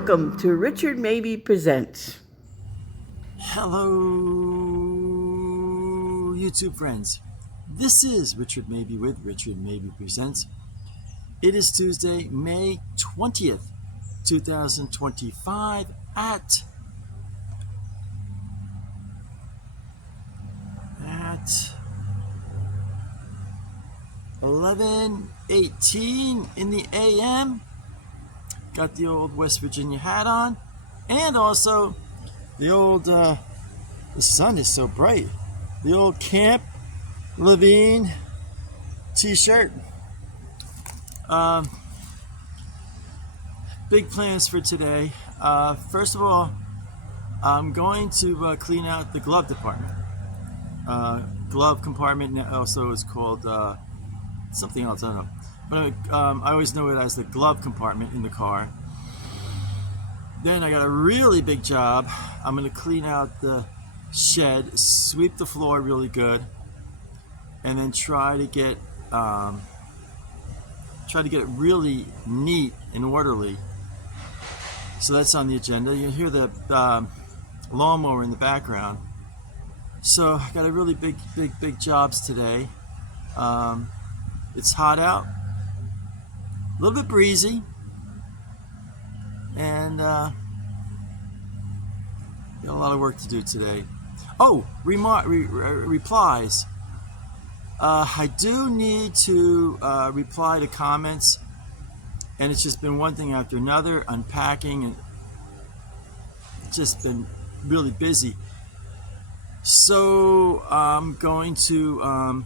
Welcome to Richard Mabey Presents. Hello, YouTube friends. This is Richard Mabey with Richard Mabey Presents. It is Tuesday, May 20th, 2025 at 11:18 in the AM. Got the old West Virginia hat on, and also the old, the sun is so bright, the old Camp Levine t-shirt. Big plans for today. First of all, I'm going to clean out the glove department. Glove compartment also is called something else, I don't know. But I always know it as the glove compartment in the car. Then I got a really big job. I'm going to clean out the shed, sweep the floor really good, and then try to get it really neat and orderly. So that's on the agenda. You hear the lawnmower in the background. So I got a really big jobs today. It's hot out, a little bit breezy, and got a lot of work to do today. Oh, replies. I do need to reply to comments, and it's just been one thing after another, unpacking, and just been really busy. So I'm going to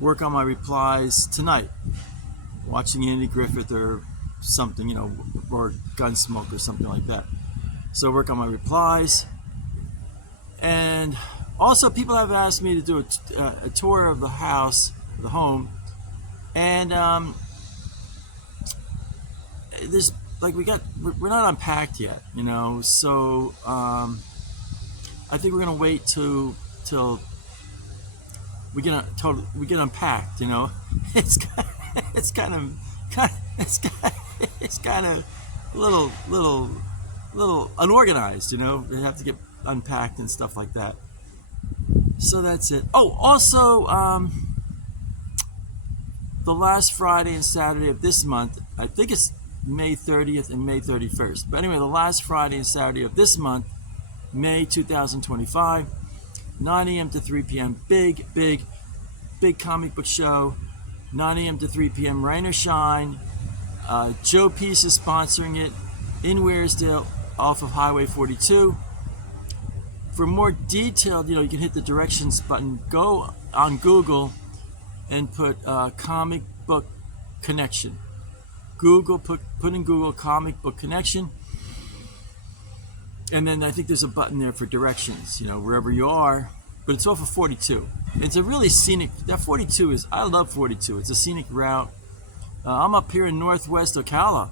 work on my replies tonight, watching Andy Griffith or something, or Gunsmoke or something like that. So work on my replies. And also, people have asked me to do a tour of the house, the home, and there's we're not unpacked yet, So I think we're gonna wait till we get unpacked. It's kind of a little unorganized. They have to get unpacked and stuff like that. So that's it. Oh, also, the last Friday and Saturday of this month, I think it's May 30th and May 31st. But anyway, the last Friday and Saturday of this month, May 2025, 9 a.m. to 3 p.m. Big comic book show. 9 a.m. to 3 p.m. Rain or shine. Joe Peace is sponsoring it in Wearesdale off of Highway 42. For more detailed, you can hit the directions button. Go on Google and put comic book connection. Put in Google comic book connection. And then I think there's a button there for directions, wherever you are. But it's off of 42. It's a really scenic, I love 42. It's a scenic route. I'm up here in northwest Ocala,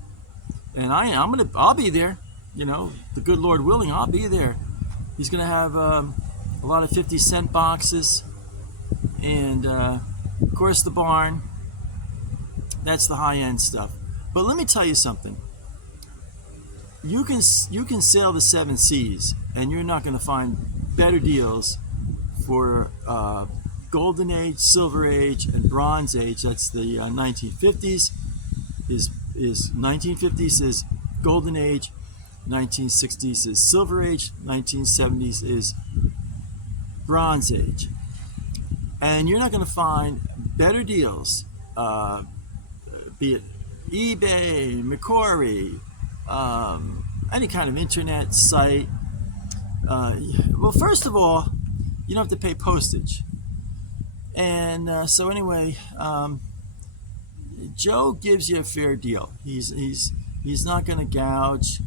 and I'll be there. The good Lord willing, I'll be there. He's gonna have a lot of 50-cent boxes, and of course the barn. That's the high-end stuff. But let me tell you something. You can sail the 7 seas, and you're not going to find better deals for Golden Age, Silver Age, and Bronze Age. That's the 1950s. Is 1950s is Golden Age, 1960s is Silver Age, 1970s is Bronze Age, and you're not going to find better deals, be it eBay, Macquarie, any kind of internet site. Well, first of all, you don't have to pay postage. And so anyway, Joe gives you a fair deal. He's not going to gouge.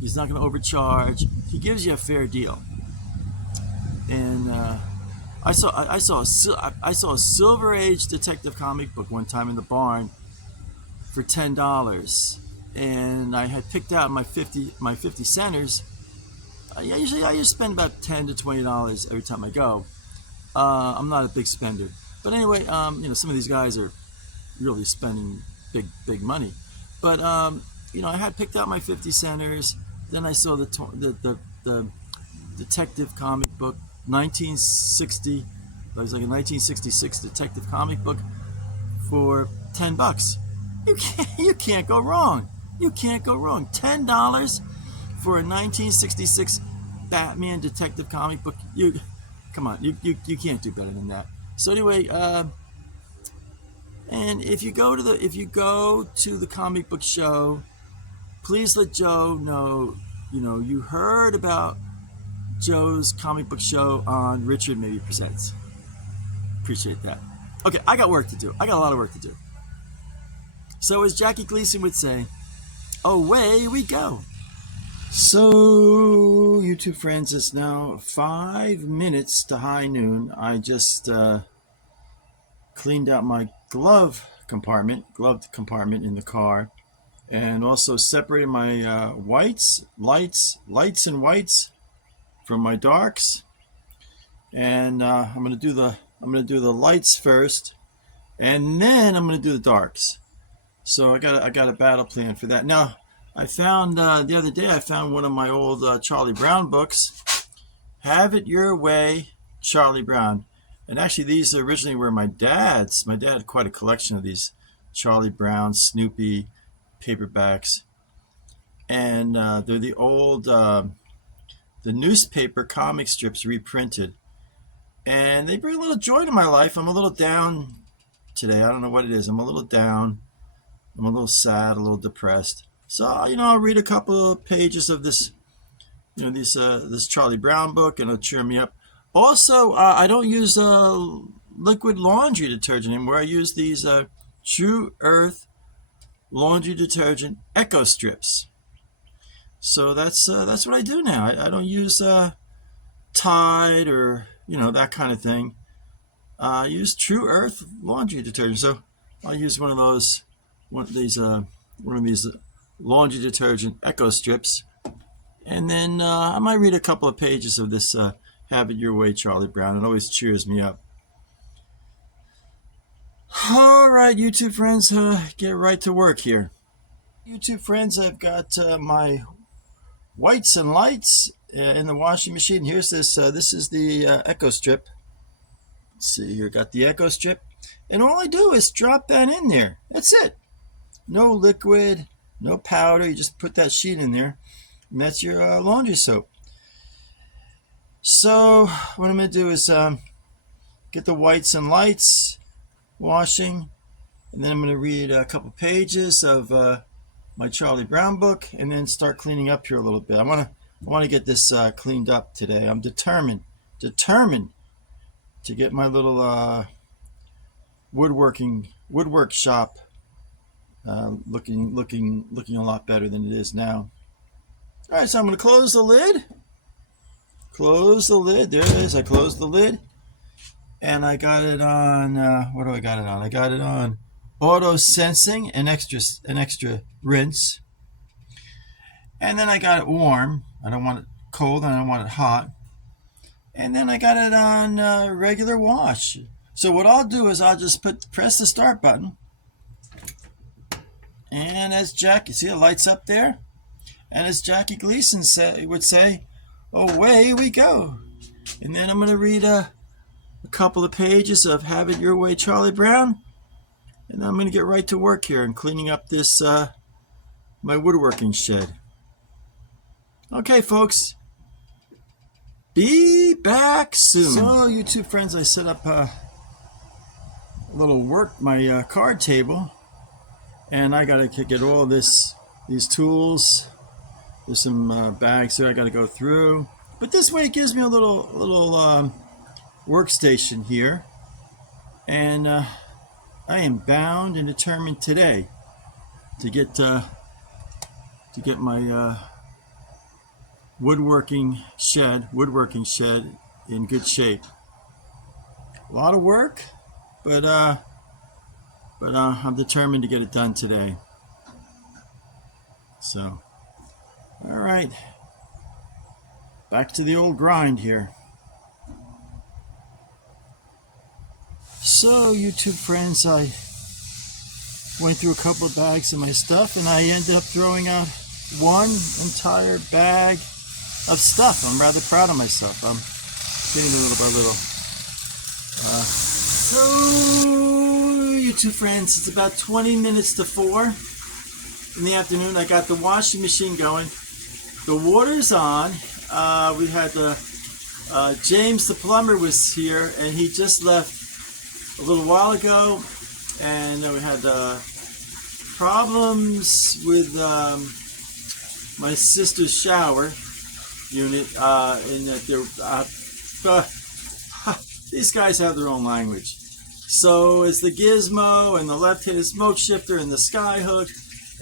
He's not going to overcharge. He gives you a fair deal. And I saw a Silver Age detective comic book one time in the barn for $10, and I had picked out my 50 centers. I usually spend about $10 to $20 every time I go. I'm not a big spender, but anyway, some of these guys are really spending big money. But I had picked out my 50 centers. Then I saw the detective comic book, 1960. It was like a 1966 detective comic book for $10. You can't go wrong. You can't go wrong. $10 for a 1966 Batman detective comic book. Come on. You can't do better than that. So anyway, and if you go to the comic book show, please let Joe know. You heard about Joe's comic book show on Richard Mabey Presents. Appreciate that. Okay, I got work to do. I got a lot of work to do. So as Jackie Gleason would say, away we go. So, YouTube friends, it's now 5 minutes to high noon. I just cleaned out my gloved compartment in the car, and also separated my lights and whites from my darks. And I'm gonna do the lights first, and then I'm gonna do the darks. So I got a battle plan for that. Now, I found the other day I found one of my old Charlie Brown books. Have It Your Way, Charlie Brown. And actually, these originally were my dad's. My dad had quite a collection of these Charlie Brown, Snoopy paperbacks, and they're the old the newspaper comic strips reprinted, and they bring a little joy to my life. I'm a little down today. I don't know what it is. I'm a little down. I'm a little sad, a little depressed. So I'll read a couple of pages of this, this Charlie Brown book, and it'll cheer me up. Also, I don't use liquid laundry detergent anymore. I use these True Earth laundry detergent Echo strips. So that's what I do now. I don't use Tide or that kind of thing. I use True Earth laundry detergent. So I'll use one of these laundry detergent Echo strips, and then I might read a couple of pages of this Have It Your Way, Charlie Brown. It always cheers me up. All right, YouTube friends, get right to work here. YouTube friends, I've got my whites and lights in the washing machine. Here's this. This is the Echo strip. Let's see here. Got the Echo strip, and all I do is drop that in there. That's it. No liquid, no powder. You just put that sheet in there, and that's your laundry soap. So what I'm going to do is get the whites and lights washing, and then I'm going to read a couple pages of my Charlie Brown book, and then start cleaning up here a little bit. I want to get this cleaned up today. I'm determined to get my little woodwork shop looking a lot better than it is now. All right, so I'm going to close the lid. Close the lid. There it is. I closed the lid, and I got it on. What do I got it on? I got it on auto sensing, an extra rinse, and then I got it warm. I don't want it cold, and I don't want it hot. And then I got it on regular wash. So what I'll do is I'll just press the start button, and as Jackie, see the lights up there, and as Jackie Gleason would say, away we go. And then I'm going to read a couple of pages of Have It Your Way, Charlie Brown, and I'm going to get right to work here and cleaning up this my woodworking shed. Okay, folks, be back soon. So, YouTube friends, I set up a little my card table, and I got to get all these tools. There's some bags here I got to go through, but this way it gives me a little workstation here, and I am bound and determined today to get my woodworking shed in good shape. A lot of work, but I'm determined to get it done today. So, all right, back to the old grind here. So, YouTube friends, went through a couple of bags of my stuff, and I ended up throwing out one entire bag of stuff. I'm rather proud of myself. I'm getting little by little. So, you two friends, it's about 20 minutes to 4 in the afternoon. I got the washing machine going. The water's on. We had James the plumber was here, and he just left a little while ago. And we had problems with my sister's shower unit, in that these guys have their own language. So it's the gizmo and the left-handed smoke shifter and the sky hook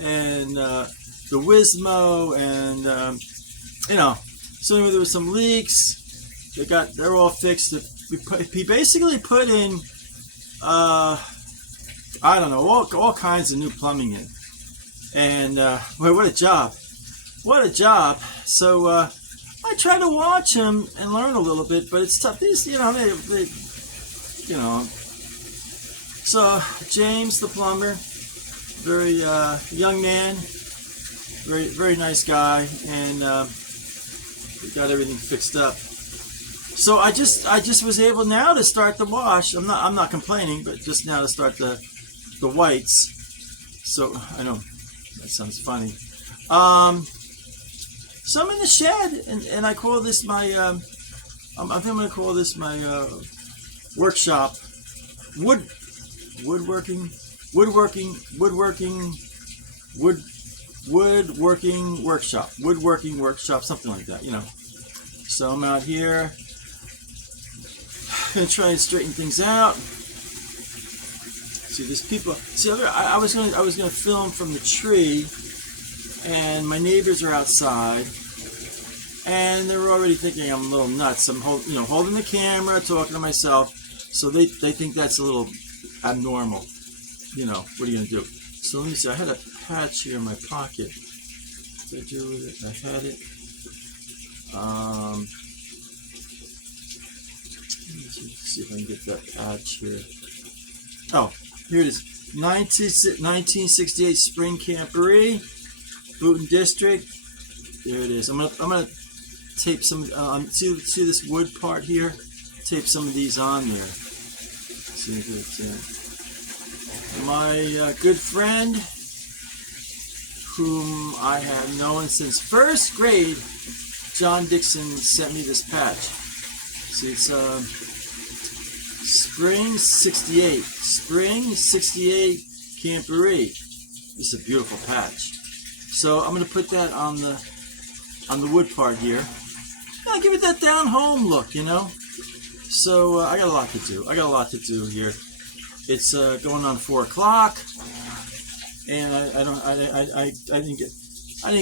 and the Wizmo and So anyway, there were some leaks. They're all fixed. He basically put in I don't know, all kinds of new plumbing in. And boy, what a job. What a job. So I try to watch him and learn a little bit, but it's tough. These, So James the plumber, very young man, very, very nice guy, and we got everything fixed up. So I just was able now to start the wash. I'm not complaining, but just now to start the whites. So I know that sounds funny. So I'm in the shed, and I call this my I think I'm going to call this my workshop. Woodworking workshop, something like that, So I'm out here, gonna try and straighten things out. See, there's people. See, I was gonna film from the tree, and my neighbors are outside, and they were already thinking I'm a little nuts. I'm holding the camera, talking to myself, so they think that's a little abnormal. What are you gonna do? So let me see. I had a patch here in my pocket. What did I do with it? I had it. Let me see if I can get that patch here. Oh, here it is. 1968 Spring Camporee, Boonton District. There it is. I'm gonna tape some. See this wood part here? Tape some of these on there. See if it's my good friend, whom I have known since first grade, John Dixon, sent me this patch. See, it's Spring 68 Camporee. This is a beautiful patch. So I'm going to put that on the wood part here. I'll give it that down home look, So I got a lot to do. Here. It's going on 4 o'clock, and I didn't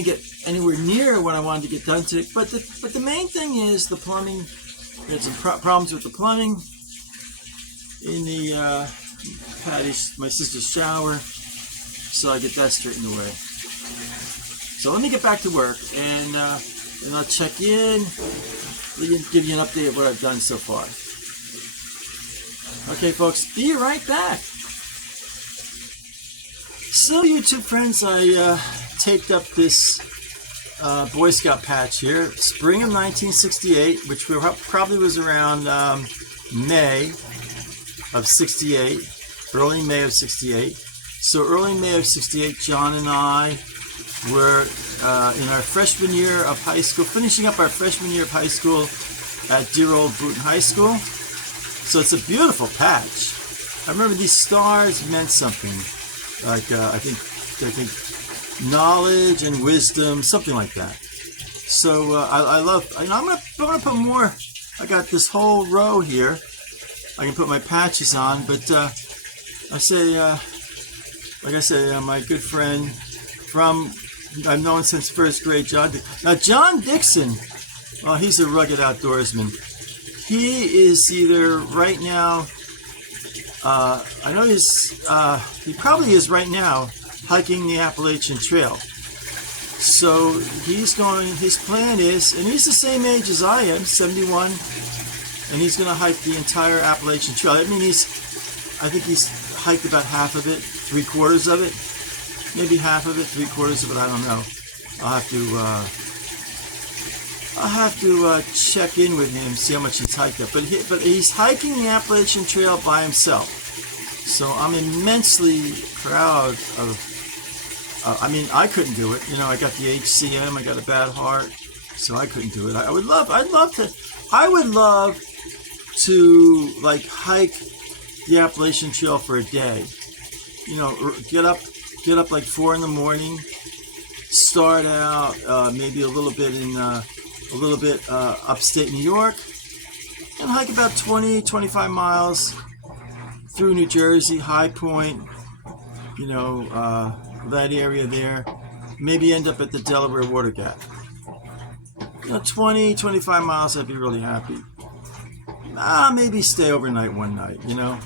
get anywhere near what I wanted to get done today. But the main thing is the plumbing. We had some problems with the plumbing in the my sister's shower, so I get that straightened away. So let me get back to work, and I'll check in, give you an update of what I've done so far. Okay, folks, be right back. So, YouTube friends, I taped up this Boy Scout patch here, spring of 1968, which probably was around May of 68, early May of 68. So early May of 68, John and I were in our freshman year of high school, finishing up our freshman year of high school at dear old Boonton High School. So it's a beautiful patch. I remember these stars meant something, like I think knowledge and wisdom, something like that. So I love. I'm gonna put more. I got this whole row here. I can put my patches on, but I say, like I say, my good friend from I've known since first grade, John. Now John Dixon, well, he's a rugged outdoorsman. He is either right now. I know he probably is right now hiking the Appalachian Trail. So he's going. His plan is, and he's the same age as I am, 71, and he's going to hike the entire Appalachian Trail. I mean, I think he's hiked about half of it, 3/4 of it, maybe half of it, 3/4 of it. I don't know. I'll have to check in with him, see how much he's hiked up. But he's hiking the Appalachian Trail by himself. So I'm immensely proud of. I mean, I couldn't do it. You know, I got the HCM. I got a bad heart, so I couldn't do it. I would love to like hike the Appalachian Trail for a day. You know, get up like 4 in the morning. Start out maybe a little bit upstate New York, and hike about 20-25 miles through New Jersey, High Point. You know, that area there. Maybe end up at the Delaware Water Gap. You know, 20-25 miles. I'd be really happy. Maybe stay overnight one night. You know.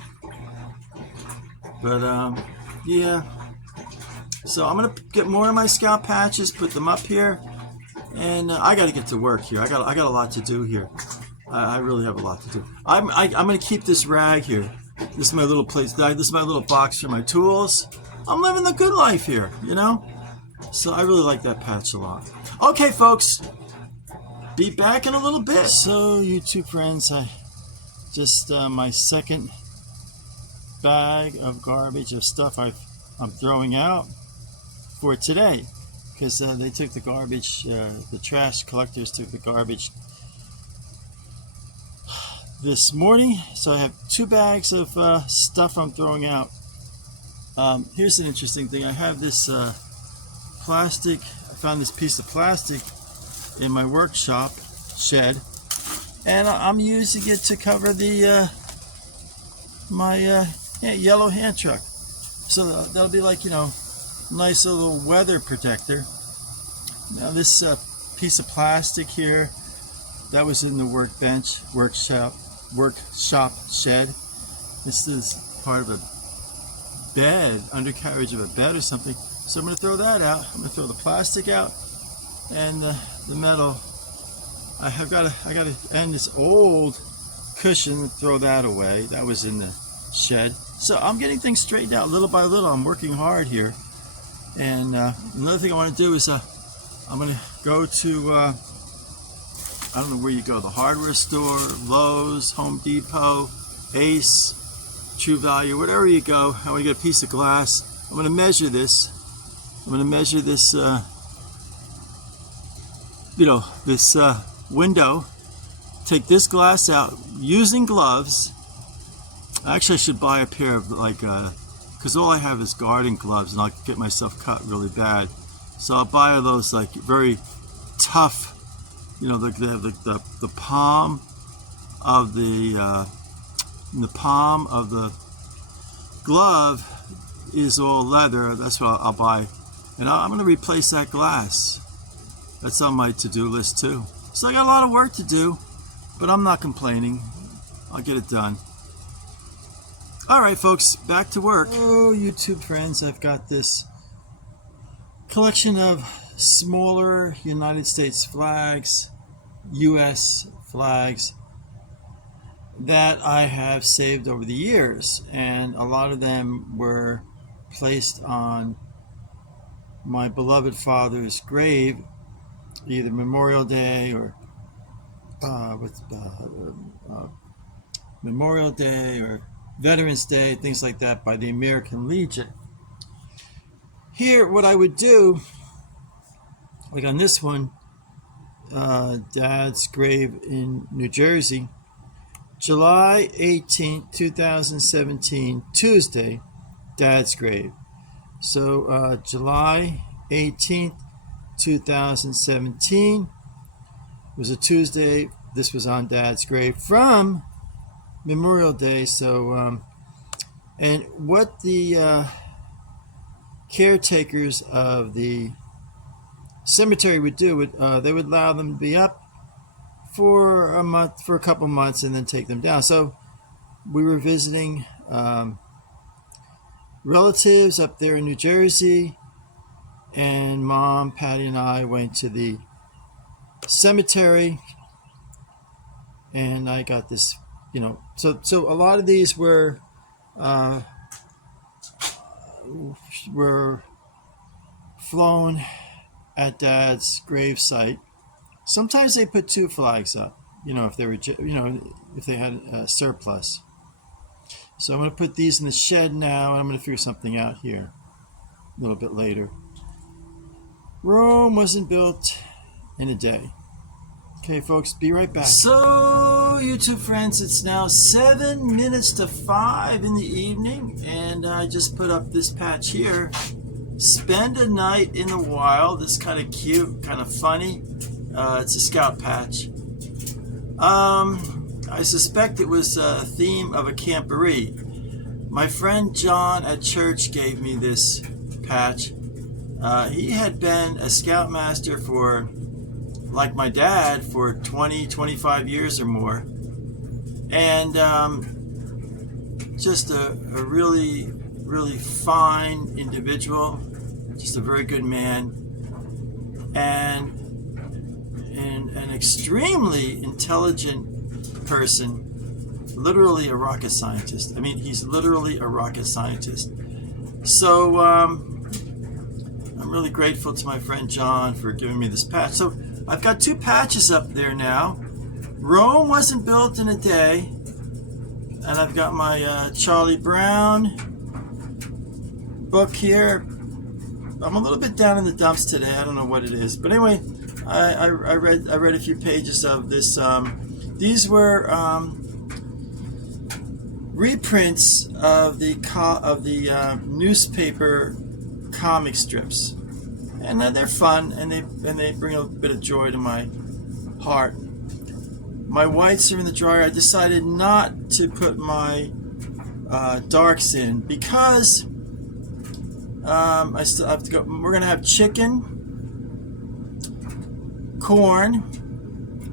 But yeah. So I'm gonna get more of my scout patches, put them up here, and I got to get to work here. I got a lot to do here. I really have a lot to do. I'm gonna keep this rag here. This is my little place. This is my little box for my tools. I'm living the good life here, you know. So I really like that patch a lot. Okay, folks, be back in a little bit. So YouTube friends, I just my second bag of garbage of stuff I'm throwing out for today, because they took the garbage, the trash collectors took the garbage this morning. So I have 2 bags of stuff I'm throwing out. Here's an interesting thing. I have this plastic. I found this piece of plastic in my workshop shed, and I'm using it to cover the my yellow hand truck. So that'll be like, you know, nice little weather protector. Now this piece of plastic here, that was in the workshop shed. This is part of a bed, undercarriage of a bed or something. So I'm going to throw that out. I'm going to throw the plastic out, and the metal. I got to end this old cushion and throw that away. That was in the shed. So I'm getting things straightened out little by little. I'm working hard here. And another thing I want to do is I'm going to go to, I don't know where you go, the hardware store, Lowe's, Home Depot, Ace, True Value, wherever you go. I want to get a piece of glass. I'm going to measure this. I'm going to measure this, this window. Take this glass out using gloves. Actually, I should buy a pair of because all I have is garden gloves, and I'll get myself cut really bad. So I'll buy those like very tough, you know, the palm of the glove is all leather. That's what I'll buy, and I'm going to replace that glass. That's on my to-do list too. So I got a lot of work to do, but I'm not complaining. I'll get it done. All right, folks, back to work. Oh, YouTube friends, I've got this collection of smaller United States flags, U.S. flags, that I have saved over the years, and a lot of them were placed on my beloved father's grave, either Memorial Day or Memorial Day or Veterans Day, things like that, by the American Legion. Here, what I would do, like on this one, Dad's grave in New Jersey, July 18th, 2017, Tuesday, Dad's grave. So July 18th, 2017 was a Tuesday. This was on Dad's grave from Memorial Day. So and what the caretakers of the cemetery would do would they would allow them to be up for a month, for a couple months, and then take them down. So we were visiting relatives up there in New Jersey, and Mom, Patty, and I went to the cemetery, and I got this, you know, so a lot of these were were flown at Dad's grave site. Sometimes they put 2 flags up, if they were, if they had a surplus. So I'm going to put these in the shed now, and I'm going to figure something out here a little bit later. Rome wasn't built in a day. Okay, folks, be right back. So, YouTube friends, it's now 7 minutes to 5 in the evening, and I just put up this patch here. Spend a night in the wild. It's kind of cute, kind of funny. It's a scout patch. I suspect it was a theme of a camporee. My friend John at church gave me this patch. He had been a scoutmaster for, like my dad, for 20, 25 years or more. And just a really, really fine individual, just a very good man, and an extremely intelligent person, literally a rocket scientist. I mean, he's literally a rocket scientist. So I'm really grateful to my friend John for giving me this patch. So I've got 2 patches up there now. Rome wasn't built in a day. And I've got my Charlie Brown book here. I'm a little bit down in the dumps today. I don't know what it is, but anyway, I read a few pages of this. These were reprints of the newspaper comic strips, and they're fun, and they bring a bit of joy to my heart. My whites are in the dryer. I decided not to put my darks in because I still have to go. We're gonna have chicken, corn,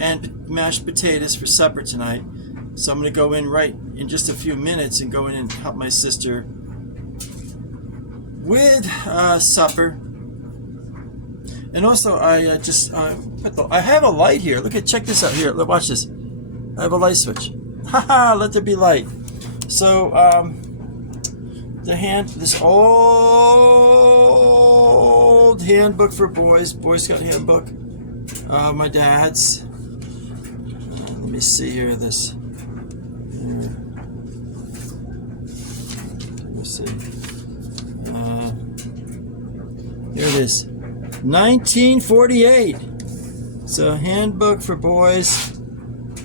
and mashed potatoes for supper tonight. So I'm gonna go in right in just a few minutes and go in and help my sister with supper. And also, I have a light here. Check this out here. Watch this. I have a light switch. Haha! Let there be light. So this old handbook for boys, Boy Scout handbook, my dad's. Let me see here. Let's see. Here it is. 1948. It's a handbook for boys.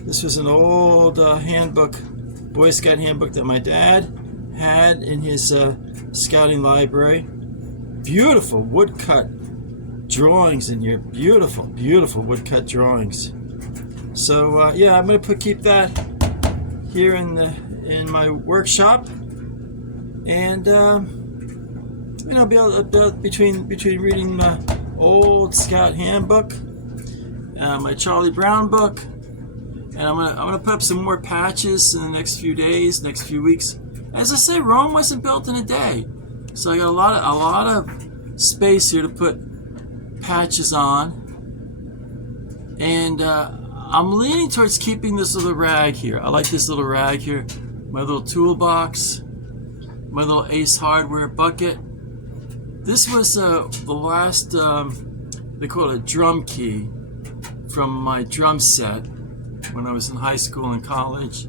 This was an old handbook, Boy Scout handbook that my dad had in his scouting library. Beautiful woodcut drawings in here. Beautiful, beautiful woodcut drawings. So yeah, I'm gonna keep that here in my workshop, and be able to, between reading my old Scout handbook, my Charlie Brown book, and I'm gonna put up some more patches in the next few days, next few weeks. As I say, Rome wasn't built in a day, so I got a lot of space here to put patches on, and I'm leaning towards keeping this little rag here. I like this little rag here, my little toolbox, my little Ace Hardware bucket. This was the last, they call it a drum key from my drum set when I was in high school and college.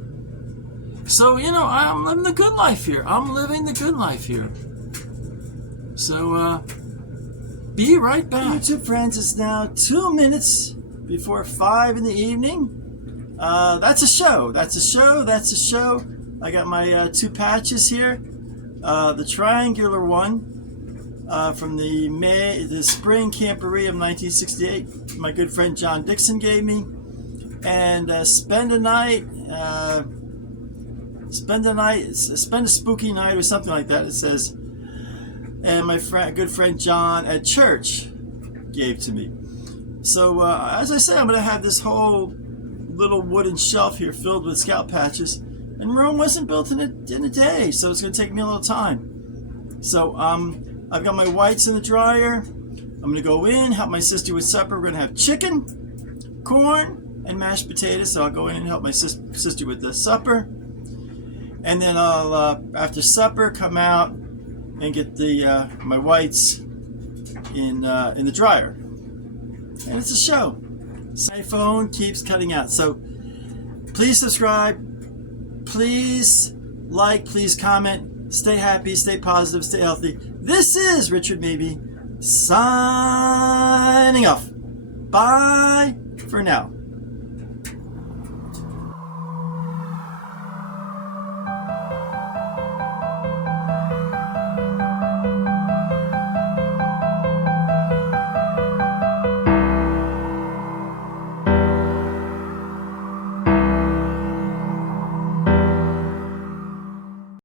So, I'm living the good life here. So, be right back. YouTube friends, it's now 2 minutes before 5 in the evening. That's a show. I got my 2 patches here. The triangular one from the spring camporee of 1968, my good friend John Dixon gave me. And spend a spooky night or something like that, it says. And my good friend John at church gave to me. So as I say, I'm going to have this whole little wooden shelf here filled with scout patches. And Rome wasn't built in a day, so it's going to take me a little time. So I've got my whites in the dryer. I'm going to go in, help my sister with supper. We're going to have chicken, corn, and mashed potatoes. So I'll go in and help my sister with the supper. And then I'll, after supper, come out and get the my whites in the dryer. And it's a show. My phone keeps cutting out. So please subscribe. Please like. Please comment. Stay happy. Stay positive. Stay healthy. This is Richard Mabey signing off. Bye for now.